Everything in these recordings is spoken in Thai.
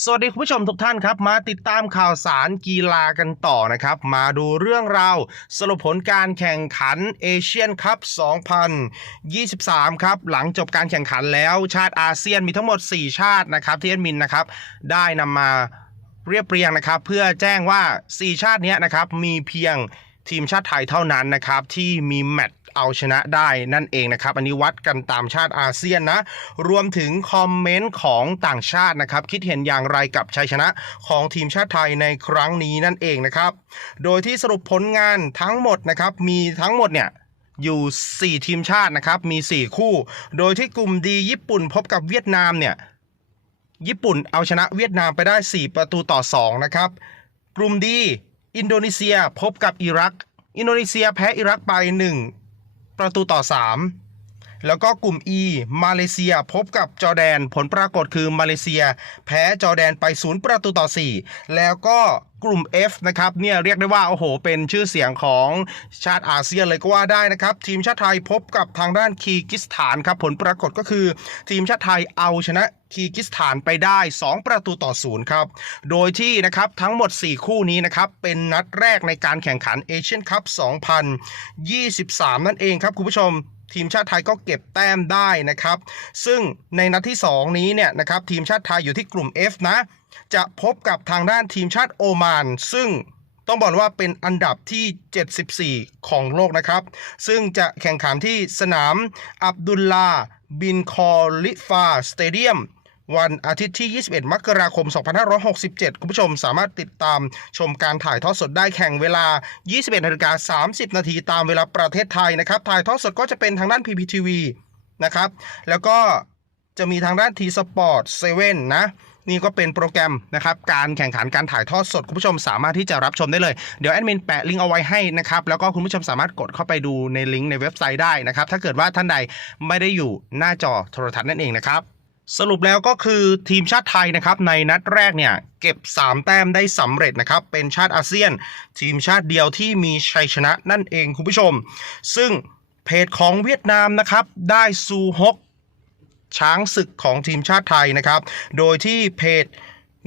สวัสดีคุณผู้ชมทุกท่านครับ มาติดตามข่าวสารกีฬากันต่อนะครับ มาดูเรื่องราวสรุปผลการแข่งขันเอเชียนคัพ 2023 ครับ หลังจบการแข่งขันแล้วชาติอาเซียนมีทั้งหมด 4 ชาตินะครับที่แอดมินนะครับ ได้นำมาเรียบเรียงนะครับ เพื่อแจ้งว่า 4 ชาตินี้นะครับ มีเพียงทีมชาติไทยเท่านั้นนะครับ ที่มีแมตช์ เอาชนะได้นั่นเองนะครับอันนี้วัดกันตามชาติอาเซียนนะ รวมถึงคอมเมนต์ของต่างชาตินะครับคิดเห็นอย่างไรกับชัยชนะของทีมชาติไทยในครั้งนี้นั่นเองนะครับโดยที่สรุปผลงานทั้งหมดนะครับมีทั้งหมดเนี่ยอยู่ 4 ทีมชาตินะครับ มี 4 คู่ โดยที่กลุ่มดีญี่ปุ่นพบกับเวียดนามเนี่ย ญี่ปุ่นเอาชนะเวียดนามไปได้ 4 ประตูต่อ 2 นะครับ กลุ่มดี อินโดนีเซียพบกับอิรัก อินโดนีเซียแพ้อิรักไป 1 ประตูต่อ3 แล้วก็กลุ่ม E มาเลเซียพบกับจอแดน ผลปรากฏคือมาเลเซีย แพ้จอแดนไป 0 ประตูต่อ 4 แล้วก็กลุ่ม F นะครับเนี่ยเรียกได้ว่าโอ้โห เป็นชื่อเสียงของชาติอาเซียนเลยก็ว่าได้นะครับ ทีมชาติไทยพบกับทางด้านคีกิสถานครับผลปรากฏก็คือทีมชาติไทยเอาชนะคีกิสถานไปได้ 2 ประตูต่อศูนย์ครับ โดยที่นะครับทั้งหมด 4 คู่นี้นะครับ เป็นนัดแรกในการแข่งขันเอเชียนคัพ2023 นั่นเองครับคุณผู้ชม ทีมชาติไทยก็เก็บแต้มได้นะครับ ซึ่งในนัดที่ 2 นี้เนี่ยนะครับทีมชาติไทยอยู่ที่กลุ่ม F นะ จะพบกับทางด้านทีมชาติโอมาน ซึ่งต้องบอกว่าเป็นอันดับที่ 74 ของโลกนะครับ ซึ่งจะแข่งขันที่สนามอับดุลลาบินคอลิฟาสเตเดียม วันอาทิตย์ที่ 21 มกราคม 2567 คุณผู้ชมสามารถติดตามชมการถ่ายทอดสดได้แข่งเวลา 21นาฬิกา30 นาทีตามเวลาประเทศไทยนะครับ ถ่ายทอดสดก็จะเป็นทางด้าน PPTV นะครับ แล้วก็จะมีทางด้าน T Sport 7นะนี่ก็เป็นโปรแกรมนะครับการแข่งขันการถ่ายทอดสด คุณผู้ชมสามารถที่จะรับชมได้เลย เดี๋ยวแอดมินแปะลิงก์เอาไว้ให้นะครับแล้วก็คุณผู้ชมสามารถกดเข้าไปดูในลิงก์ในเว็บไซต์ได้นะครับถ้าเกิดว่าท่านใดไม่ได้อยู่หน้าจอโทรทัศน์นั่นเองนะครับ สรุปแล้วก็คือทีมชาติไทยนะครับในนัดแรกเนี่ยเก็บ 3 แต้มได้สำเร็จนะครับ เป็นชาติอาเซียน ทีมชาติเดียวที่มีชัยชนะนั่นเองคุณผู้ชม ซึ่งเพจของเวียดนามนะครับได้ซูฮกช้างศึกของทีมชาติไทยนะครับ โดยที่เพจ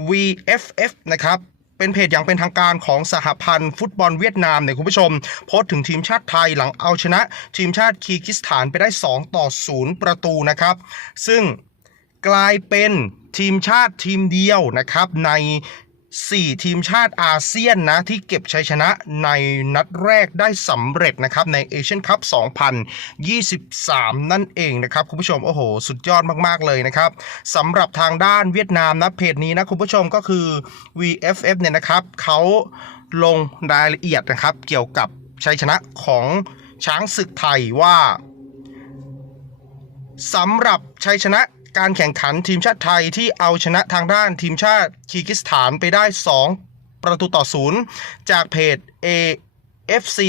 VFF นะครับเป็นเพจอย่างเป็นทางการของสหพันธ์ฟุตบอลเวียดนามเนี่ยคุณผู้ชม โพสต์ถึงทีมชาติไทยหลังเอาชนะ ทีมชาติคีร์กิสถานไปได้ 2 ต่อ 0 ประตูนะครับ ซึ่ง กลายเป็นทีมชาติทีมเดียวนะครับใน 4 ทีมชาติอาเซียนนะ ที่เก็บชัยชนะในนัดแรกได้สำเร็จนะครับในเอเชียนคัพ 2023 นั่นเองนะครับ คุณผู้ชม โอ้โห สุดยอดมาก ๆ เลยนะครับสำหรับทางด้านเวียดนามนะเพจนี้นะคุณผู้ชมก็คือ VFF เนี่ยนะครับเขาลงรายละเอียดนะครับ เกี่ยวกับชัยชนะของช้างศึกไทยว่าสำหรับชัยชนะ การแข่งขันทีมชาติไทยที่เอาชนะทางด้านทีมชาติคีร์กิสถานไปได้ 2 ประตูต่อศูนย์จากเพจ AFC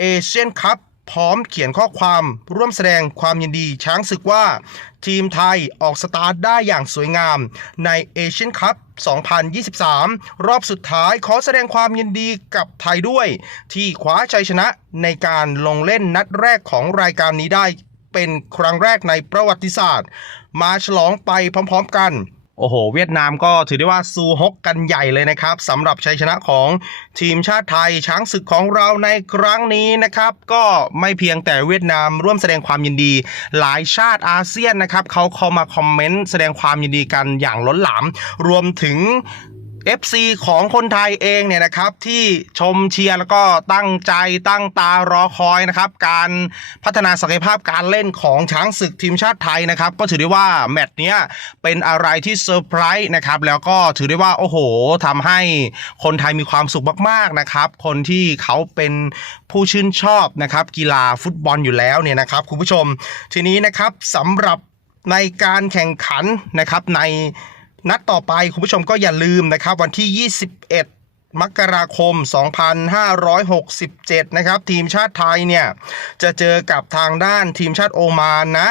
Asian Cup พร้อมเขียนข้อความร่วมแสดงความยินดีช้างศึกว่า ทีมไทยออกสตาร์ทได้อย่างสวยงามในเอเชียนคัพ 2023 รอบสุดท้ายขอแสดงความยินดีกับไทยด้วย ที่คว้าชัยชนะในการลงเล่นนัดแรกของรายการนี้ได้เป็นครั้งแรกในประวัติศาสตร์ มาฉลองไปพร้อมๆกันโอ้โห เวียดนามก็ถือได้ว่าซูฮกกันใหญ่เลยนะครับสำหรับชัยชนะของทีมชาติไทยช้างศึกของเราในครั้งนี้นะครับ ก็ไม่เพียงแต่เวียดนามร่วมแสดงความยินดี หลายชาติอาเซียนนะครับเขาเข้ามาคอมเมนต์แสดงความยินดีกันอย่างล้นหลาม รวมถึง FC ของคนไทยเองเนี่ยนะครับที่ชมเชียร์แล้วก็ตั้งใจตั้งตารอคอยนะครับการพัฒนาศักยภาพการเล่นของช้างศึกทีมชาติไทยนะครับก็ถือได้ว่าแมตช์เนี้ยเป็นอะไรที่เซอร์ไพรส์นะครับแล้วก็ถือได้ว่าโอ้โหทำให้คนไทยมีความสุขมากๆนะครับคนที่เขาเป็นผู้ชื่นชอบนะครับกีฬาฟุตบอลอยู่แล้วเนี่ยนะครับคุณผู้ชมทีนี้นะครับสำหรับในการแข่งขันนะครับใน นัดต่อไปคุณผู้ชมก็อย่าลืมนะครับ วันที่ 21 มกราคม 2567 นะครับ ทีมชาติไทยเนี่ย จะเจอกับทางด้านทีมชาติโอมานนะ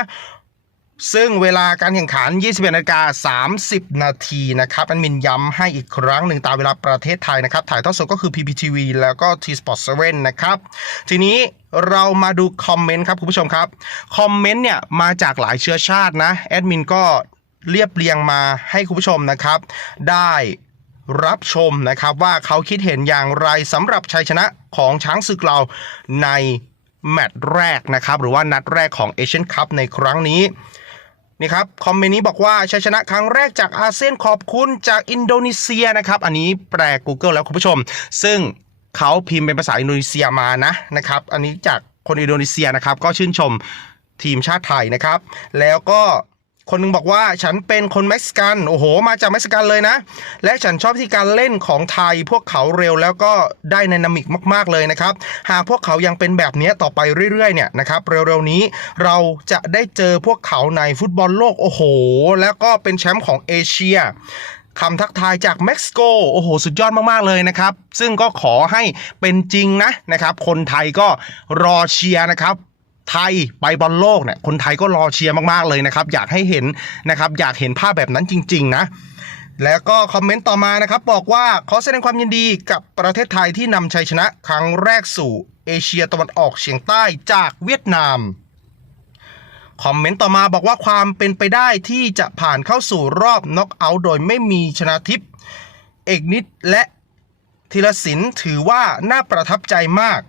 ซึ่งเวลาการแข่งขัน 21นาฬิกา30 นาทีนะครับอันมินย้ำให้อีกครั้งหนึ่งตามเวลาประเทศไทยนะครับ ถ่ายทอดสดก็คือ PPTV แล้วก็ T Sport 7 นะครับ ทีนี้เรามาดูคอมเมนต์ครับ คุณผู้ชมครับ คอมเมนต์เนี่ย มาจากหลายเชื้อชาตินะ แอดมินก็ เรียบเรียงมาให้คุณผู้ชมนะครับ ได้รับชมนะครับว่าเขาคิดเห็นอย่างไรสำหรับชัยชนะของช้างศึกเราในแมตช์แรกนะครับ หรือว่านัดแรกของเอเชียนคัพในครั้งนี้นี่ครับคอมเมนต์นี้บอกว่าชัยชนะครั้งแรกจากอาเซียนขอบคุณจากอินโดนีเซียนะครับ อันนี้แปล Google แล้วคุณผู้ชม ซึ่งเขาพิมพ์เป็นภาษาอินโดนีเซียมานะนะครับ อันนี้จากคนอินโดนีเซียนะครับ ก็ชื่นชมทีมชาติไทยนะครับ แล้วก็ คนหนึงบอกว่าฉันเป็นคนเม็กซิกันโอ้โห มาจากเม็กซิกันเลยนะ และฉันชอบที่การเล่นของไทยพวกเขาเร็วแล้วก็ได้ไดนามิกมาก ๆเลยนะครับ หากพวกเขายังเป็นแบบนี้ต่อไปเรื่อยๆเนี่ยนะครับเร็วๆนี้เราจะได้เจอพวกเขาในฟุตบอลโลกโอ้โห แล้วก็เป็นแชมป์ของเอเชียคำทักทายจากเม็กซิโกโอ้โห สุดยอดมาก ๆ เลยนะครับ ซึ่งก็ขอให้เป็นจริงนะนะครับ คนไทยก็รอเชียร์นะครับ ไทยไปบอลโลกเนี่ยคนไทยก็รอเชียร์มากๆเลยนะครับ อยากให้เห็นนะครับ อยากเห็นภาพแบบนั้นจริง ๆ นะ แล้วก็คอมเมนต์ต่อมานะครับ บอกว่าขอแสดงความยินดีกับประเทศไทยที่นำชัยชนะครั้งแรกสู่เอเชียตะวันออกเฉียงใต้จากเวียดนามคอมเมนต์ต่อมาบอกว่าความเป็นไปได้ที่จะผ่านเข้าสู่รอบน็อกเอาท์โดยไม่มีชนะทิพย์เอกนิดและธีรศิลป์ถือว่าน่าประทับใจมาก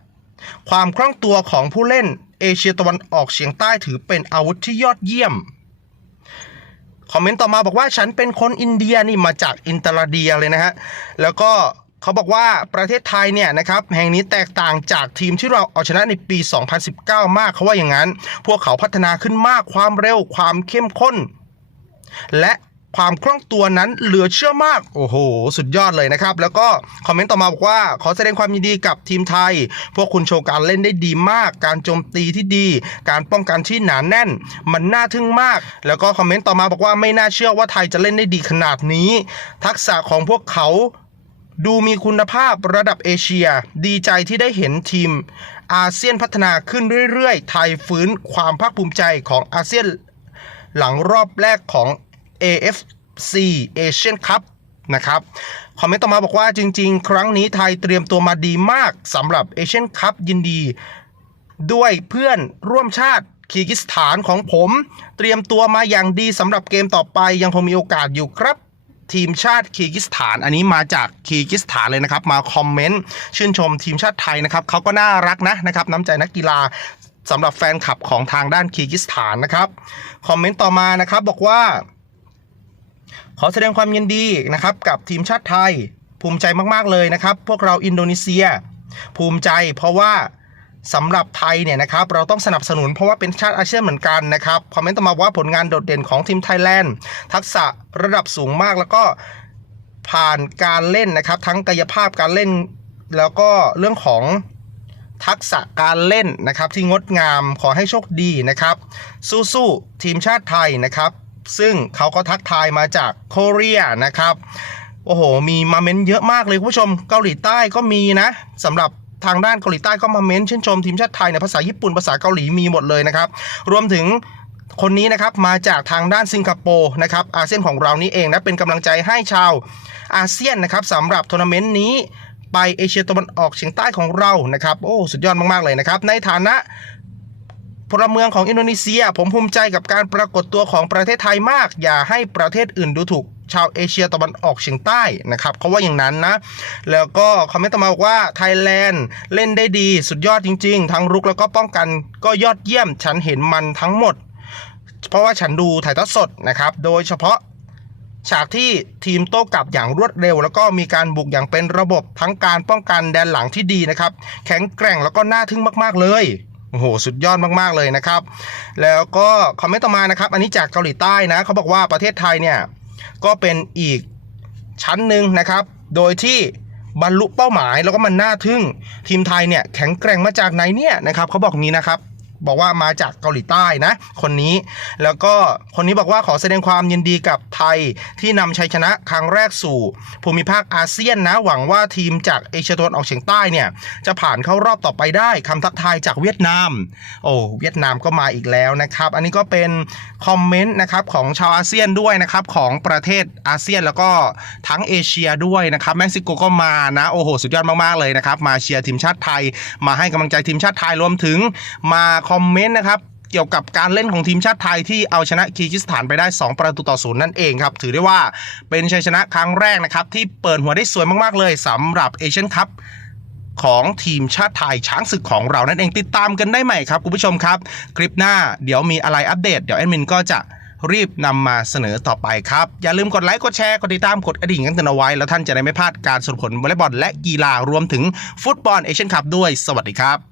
ความคล่องตัวของผู้เล่น เอเชียตะวันออกเฉียงใต้ถือเป็นอาวุธที่ยอดเยี่ยม คอมเมนต์ต่อมาบอกว่าฉันเป็นคนอินเดียนี่มาจากอินเตอร์เดียเลยนะฮะ แล้วก็เขาบอกว่าประเทศไทยเนี่ยนะครับแห่งนี้แตกต่างจากทีมที่เราเอาชนะในปี 2019 มากเขาว่าอย่างนั้น พวกเขาพัฒนาขึ้นมากความเร็วความเข้มข้น และ ความคล่องตัวนั้นเหลือเชื่อมาก โอ้โห สุดยอดเลยนะครับ แล้วก็คอมเมนต์ต่อมาบอกว่า ขอแสดงความยินดีกับทีมไทย พวกคุณโชว์การเล่นได้ดีมาก การโจมตีที่ดี การป้องกันที่หนานแน่น มันน่าทึ่งมาก แล้วก็คอมเมนต์ต่อมาบอกว่าไม่น่าเชื่อว่าไทยจะเล่นได้ดีขนาดนี้ ทักษะของพวกเขาดูมีคุณภาพระดับเอเชีย ดีใจที่ได้เห็นทีม อาเซียนพัฒนาขึ้นเรื่อยๆ ไทยฟื้นความภาคภูมิใจของอาเซียน หลังรอบแรกของ AFC Asian Cup นะครับคอมเมนต์ต่อมาบอกว่าจริง ๆ ครั้งนี้ไทยเตรียมตัวมาดีมากสำหรับ Asian Cup ยินดี ด้วยเพื่อนร่วมชาติคีกิสถานของผม เตรียมตัวมาอย่างดีสำหรับเกมต่อไปยังคงมีโอกาสอยู่ครับ ทีมชาติคีกิสถาน อันนี้มาจากคีกิสถานเลยนะครับ มาคอมเมนต์ชื่นชมทีมชาติไทยนะครับเขาก็น่ารักนะนะครับน้ำใจนักกีฬาสำหรับแฟนคลับของทางด้านคีกิสถานนะครับคอมเมนต์ต่อมานะครับบอกว่า ขอแสดงความยินดีนะครับกับทีมชาติไทย ภูมิใจมากๆเลยนะครับ พวกเราอินโดนีเซีย ภูมิใจเพราะว่าสำหรับไทยเนี่ยนะครับเราต้องสนับสนุนเพราะว่าเป็นชาติอาเซียนเหมือนกันนะครับคอมเมนต์ต่อมาว่าผลงานโดดเด่นของทีมไทยแลนด์ทักษะระดับสูงมากแล้วก็ผ่านการเล่นนะครับ ทั้งกายภาพการเล่น แล้วก็เรื่องของทักษะการเล่นนะครับที่งดงามขอให้โชคดีนะครับ สู้ๆทีมชาติไทยนะครับ ซึ่งเขาก็ทักทายมาจากโคเรียนะครับโอ้โห มีมาเม้นเยอะมากเลยคุณผู้ชม เกาหลีใต้ก็มีนะสำหรับทางด้านเกาหลีใต้ก็มาเม้นชื่นชมทีมชาติไทยในภาษาญี่ปุ่นภาษาเกาหลีมีหมดเลยนะครับ รวมถึงคนนี้นะครับมาจากทางด้านสิงคโปร์นะครับอาเซียนของเรานี่เองนะเป็นกำลังใจให้ชาวอาเซียนนะครับสำหรับทัวร์นาเมนต์นี้ไปเอเชียตะวันออกเฉียงใต้ของเรานะครับ โอ้ สุดยอดมาก ๆ เลยนะครับ ในฐานะ พลเมืองของอินโดนีเซีย ผมภูมิใจกับการปรากฏตัวของประเทศไทยมาก อย่าให้ประเทศอื่นดูถูกชาวเอเชียตะวันออกเฉียงใต้นะครับเขาว่าอย่างนั้นนะ แล้วก็คอมเมนต์ต่อมาบอกว่าไทยแลนด์เล่นได้ดีสุดยอดจริง ๆ ทั้งรุกแล้วก็ป้องกันก็ยอดเยี่ยมฉันเห็นมันทั้งหมด เพราะว่าฉันดูถ่ายทอดสดนะครับ โดยเฉพาะฉากที่ทีมโต้กลับอย่างรวดเร็ว แล้วก็มีการบุกอย่างเป็นระบบทั้งการป้องกันแดนหลังที่ดีนะครับ แข็งแกร่งแล้วก็น่าทึ่งมาก ๆ เลย โอ้โหสุดยอดมากๆเลยนะครับ แล้วก็คอมเมนต์ต่อมานะครับ อันนี้จากเกาหลีใต้นะเขาบอกว่าประเทศไทยเนี่ยก็เป็นอีกชั้นหนึ่งนะครับ โดยที่บรรลุเป้าหมายแล้วก็มันน่าทึ่งทีมไทยเนี่ยแข็งแกร่งมาจากไหนเนี่ยนะครับเขาบอกนี้นะครับ บอกว่ามาจากเกาหลีใต้นะ คนนี้ แล้วก็คนนี้บอกว่าขอแสดงความยินดีกับไทยที่นำชัยชนะครั้งแรกสู่ ภูมิภาคอาเซียนนะ หวังว่าทีมจากเอเชียตะวันออกเฉียงใต้เนี่ยจะผ่านเข้ารอบต่อไปได้คำทักทายจากเวียดนาม โอ้เวียดนามก็มาอีกแล้วนะครับ อันนี้ก็เป็นคอมเมนต์นะครับของชาวอาเซียนด้วยนะครับของประเทศอาเซียนแล้วก็ทั้งเอเชียด้วยนะครับเม็กซิโกก็มานะโอ้โหสุดยอดมากๆเลยนะครับมาเชียร์ทีมชาติไทย มาให้กำลังใจทีมชาติไทยรวมถึงมาคอมเมนต์นะครับเกี่ยวกับการเล่นของทีมชาติไทยที่เอาชนะคีร์กิสถานไปได้ 2 ประตูต่อศูนย์นั่นเองครับ ถือได้ว่าเป็นชัยชนะครั้งแรกนะครับ ที่เปิดหัวได้สวยมากๆเลยสำหรับเอเชียนคัพของทีมชาติไทยช้างศึกของเรานั่นเองติดตามกันได้ใหม่ครับคุณผู้ชมครับ คลิปหน้าเดี๋ยวมีอะไรอัปเดต เดี๋ยวแอดมินก็จะรีบนำมาเสนอต่อไปครับ อย่าลืมกดไลค์ กดแชร์ กดติดตาม กดกระดิ่งกันเตือนเอาไว้ แล้วท่านจะได้ไม่พลาดการสรุปผลวอลเลย์บอลและกีฬารวมถึงฟุตบอลเอเชียนคัพด้วย สวัสดีครับ